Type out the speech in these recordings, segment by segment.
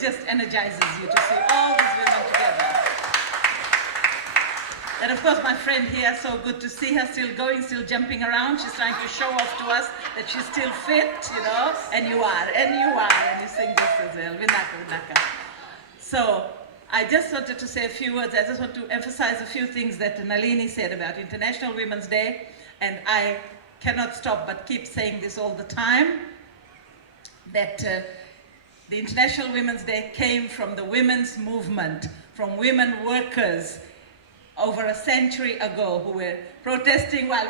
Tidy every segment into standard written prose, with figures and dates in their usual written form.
Just energizes you to see all these women together. And of course, my friend here, so good to see her still going, still jumping around. She's trying to show off to us that she's still fit, you know, and you are, and you sing this as well, Vinaka. So I just wanted to say a few words. I just want to emphasize a few things that Nalini said about International Women's Day, and I cannot stop but keep saying this all the time, that the International Women's Day came from the women's movement, from women workers over a century ago who were protesting, well,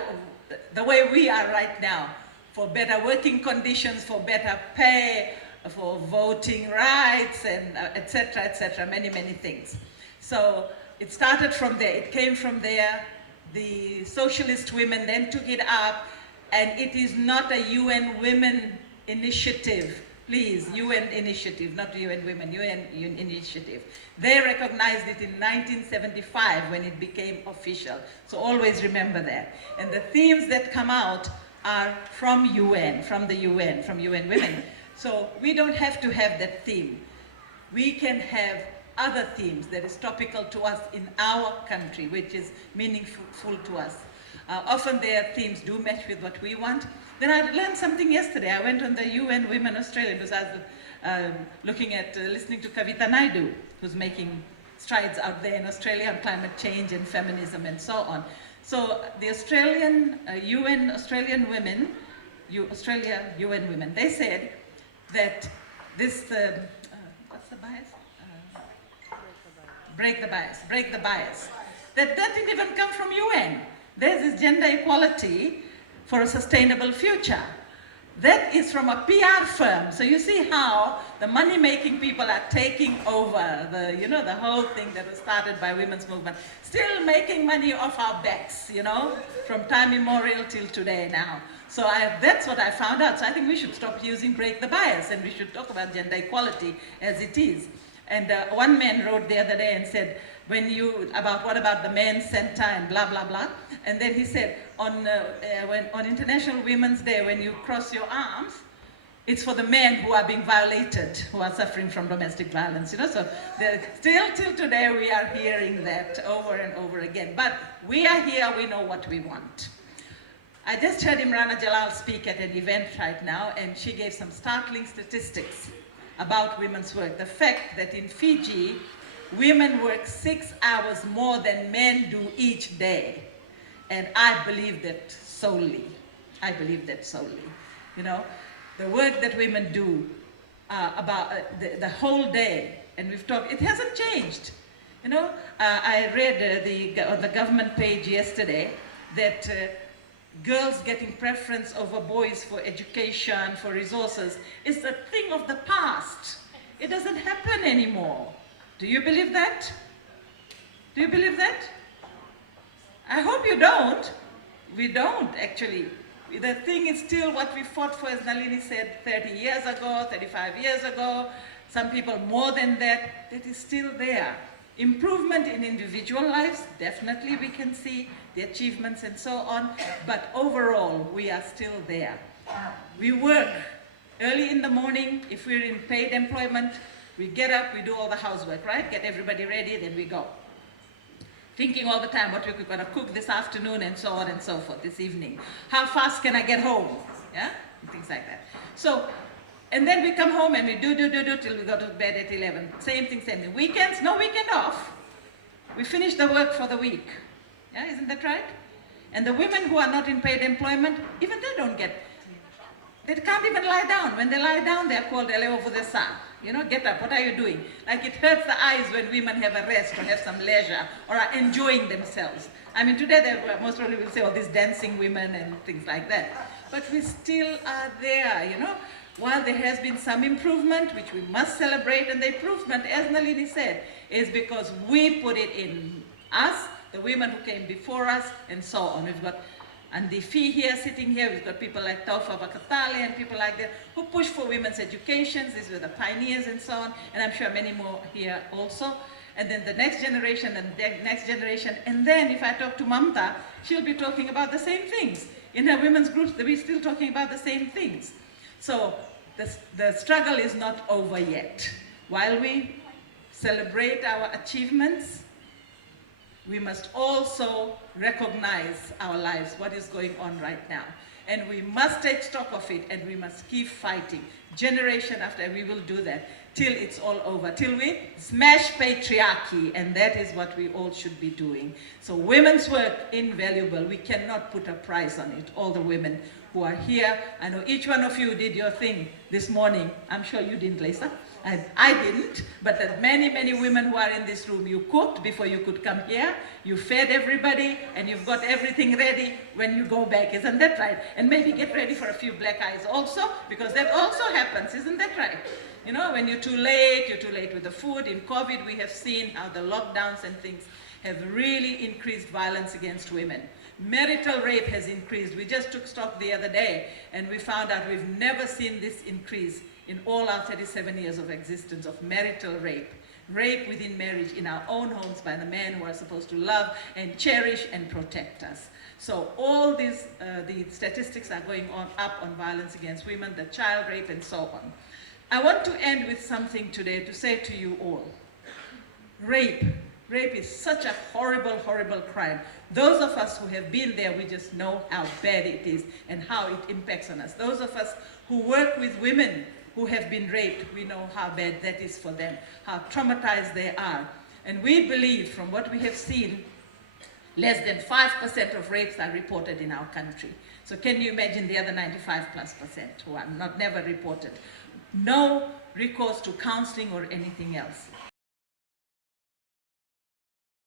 the way we are right now, for better working conditions, for better pay, for voting rights, and et cetera, many, many things. So it started from there, it came from there. The socialist women then took it up, and it is not a UN Women initiative. Please, UN initiative, not UN Women, UN initiative. They recognized it in 1975 when it became official. So always remember that. And the themes that come out are from UN, from UN Women. So we don't have to have that theme. We can have other themes that is topical to us in our country, which is meaningful to us. Often their themes do match with what we want. Then I learned something yesterday. I went on the UN Women Australia because I was listening to Kavita Naidu, who's making strides out there in Australia on climate change and feminism and so on. So the Australian Australian women, UN Women, they said that this, what's the bias? Break the bias. That didn't even come from UN. There's this gender equality for a sustainable future. That is from a PR firm. So you see how the money-making people are taking over the whole thing that was started by women's movement, still making money off our backs, from time immemorial till today now. So that's what I found out. So I think we should stop using break the bias, and we should talk about gender equality as it is. And one man wrote the other day and said, what about the men's center and blah, blah, blah. And then he said, on International Women's Day, when you cross your arms, it's for the men who are being violated, who are suffering from domestic violence, So still till today, we are hearing that over and over again. But we are here, we know what we want. I just heard Imrana Jalal speak at an event right now, and she gave some startling statistics about women's work. The fact that in Fiji, women work 6 hours more than men do each day. And I believe that solely. The work that women do about the whole day, and we've talked, it hasn't changed. I read on the government page yesterday that girls getting preference over boys for education, for resources, is a thing of the past. It doesn't happen anymore. Do you believe that? Do you believe that? I hope you don't. We don't, actually. The thing is still what we fought for, as Nalini said, 30 years ago, 35 years ago, some people more than that, that is still there. Improvement in individual lives, definitely we can see the achievements and so on, but overall, we are still there. We work early in the morning. If we're in paid employment, we get up, we do all the housework, right? Get everybody ready, then we go. Thinking all the time what we're going to cook this afternoon and so on and so forth, this evening. How fast can I get home? Yeah? And things like that. So, and then we come home and we do till we go to bed at 11. Same thing. Weekends, no weekend off. We finish the work for the week. Yeah, isn't that right? And the women who are not in paid employment, even they don't get, they can't even lie down. When they lie down, they're called elevovudesa. Get up, what are you doing? Like it hurts the eyes when women have a rest or have some leisure or are enjoying themselves. I mean, today they most probably will say, oh, these dancing women and things like that. But we still are there, While there has been some improvement, which we must celebrate, and the improvement, as Nalini said, is because we put it in us, the women who came before us, and so on. We've got Andi Fee here, sitting here. We've got people like Taufa Vakatali and people like that who push for women's education. These were the pioneers and so on, and I'm sure many more here also. And then the next generation and the next generation. And then if I talk to Mamta, she'll be talking about the same things. In her women's groups, we're still talking about the same things. So the struggle is not over yet. While we celebrate our achievements, we must also recognize our lives, what is going on right now. And we must take stock of it, and we must keep fighting. Generation after, we will do that till it's all over, till we smash patriarchy, and that is what we all should be doing. So women's work, invaluable. We cannot put a price on it. All the women who are here, I know each one of you did your thing this morning. I'm sure you didn't, Lisa. I didn't, but there are many, many women who are in this room. You cooked before you could come here, you fed everybody, and you've got everything ready when you go back. Isn't that right? And maybe get ready for a few black eyes also, because that also happens. Isn't that right? You know, when you're too late with the food. In COVID, we have seen how the lockdowns and things have really increased violence against women. Marital rape has increased. We just took stock the other day, and we found out we've never seen this increase in all our 37 years of existence of marital rape. Rape within marriage in our own homes by the men who are supposed to love and cherish and protect us. So all these, the statistics are going up on violence against women, the child rape, and so on. I want to end with something today to say to you all. Rape is such a horrible, horrible crime. Those of us who have been there, we just know how bad it is and how it impacts on us. Those of us who work with women who have been raped, we know how bad that is for them, how traumatized they are. And we believe, from what we have seen, less than 5% of rapes are reported in our country. So can you imagine the other 95+% who are never reported? No recourse to counseling or anything else.